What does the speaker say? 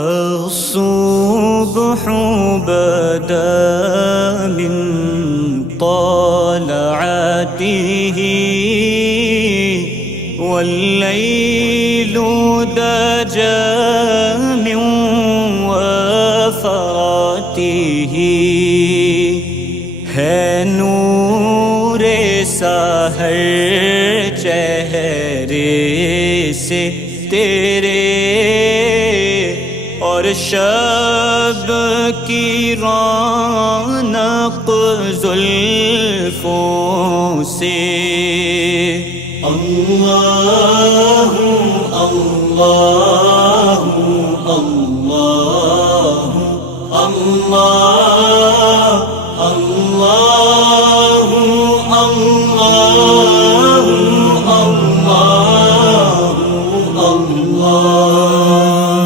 الصبح بدا من طلعته والليل دجا من وفراته ہے نور سحر چہرے سے تیرے اور شب کی رونق زلفوں سے اللہ اللہ اللہ اللہ